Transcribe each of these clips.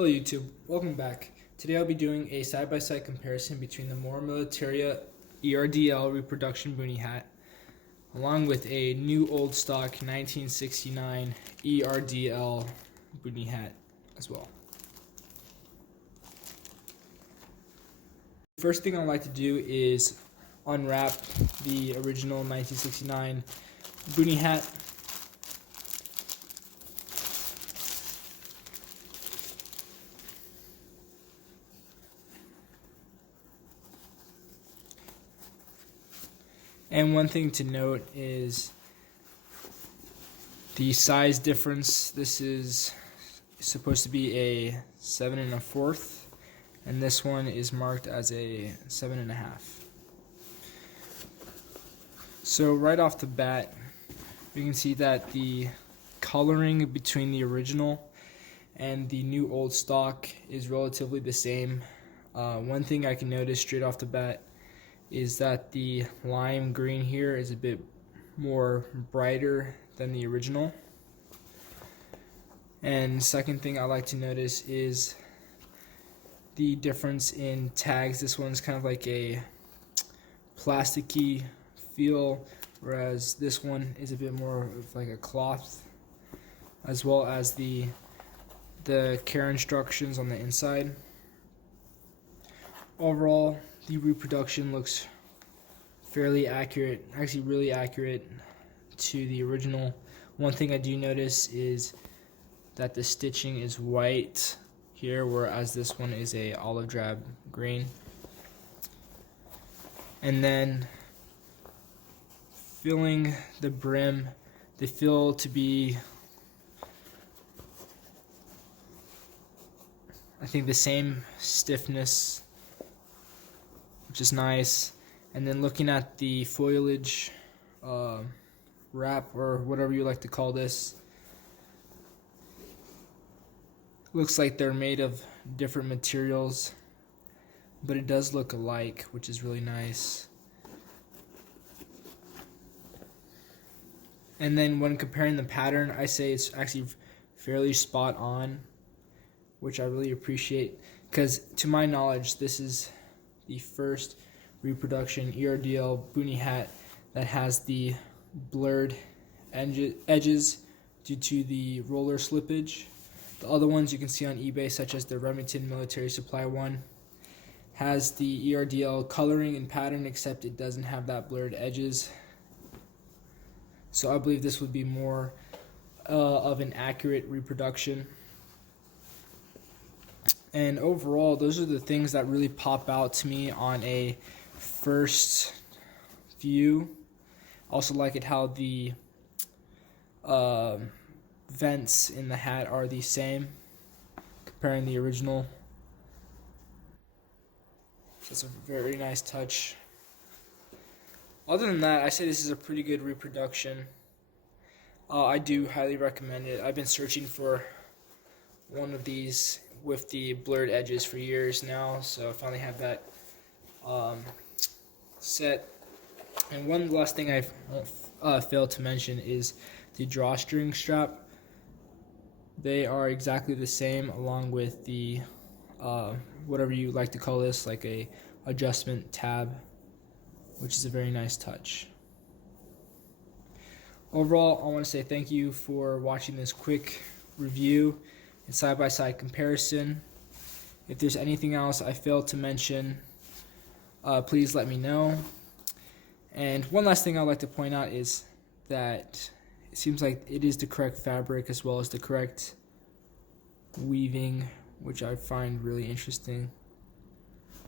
Hello YouTube, welcome back. Today I'll be doing a side-by-side comparison between the Moore Militaria ERDL Reproduction Boonie hat along with a new old stock 1969 ERDL Boonie hat as well. First thing I'd like to do is unwrap the original 1969 Boonie hat. And one thing to note is the size difference. This is supposed to be a 7 1/4, and this one is marked as a 7 1/2. So right off the bat, we can see that the coloring between the original and the new old stock is relatively the same. One thing I can notice straight off the bat is that the lime green here is a bit more brighter than the original. And second thing I like to notice is the difference in tags. This one's kind of like a plasticky feel, whereas this one is a bit more of like a cloth, as well as the care instructions on the inside. Overall, the reproduction looks fairly accurate, actually really accurate to the original. One thing I do notice is that the stitching is white here, whereas this one is a olive drab green. And then filling the brim, they feel to be, I think, the same stiffness, which is nice. And then looking at the foliage wrap, or whatever you like to call this, looks like they're made of different materials, but it does look alike, which is really nice. And then when comparing the pattern, I say it's actually fairly spot on, which I really appreciate, because to my knowledge, this is the first reproduction ERDL Boonie hat that has the blurred edges due to the roller slippage. The other ones you can see on eBay, such as the Remington Military Supply one, has the ERDL coloring and pattern, except it doesn't have that blurred edges. So I believe this would be more of an accurate reproduction. And overall, those are the things that really pop out to me on a first view. Also like it how the vents in the hat are the same, comparing the original. So it's a very nice touch. Other than that, I say this is a pretty good reproduction. I do highly recommend it. I've been searching for one of these with the blurred edges for years now, so I finally have that set. And one last thing I failed to mention is the drawstring strap. They are exactly the same, along with the whatever you like to call this, like a adjustment tab, which is a very nice touch. Overall, I want to say thank you for watching this quick review and side-by-side comparison. If there's anything else I failed to mention, please let me know. And one last thing I'd like to point out is that it seems like it is the correct fabric as well as the correct weaving, which I find really interesting.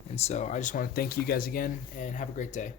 And so I just want to thank you guys again and have a great day.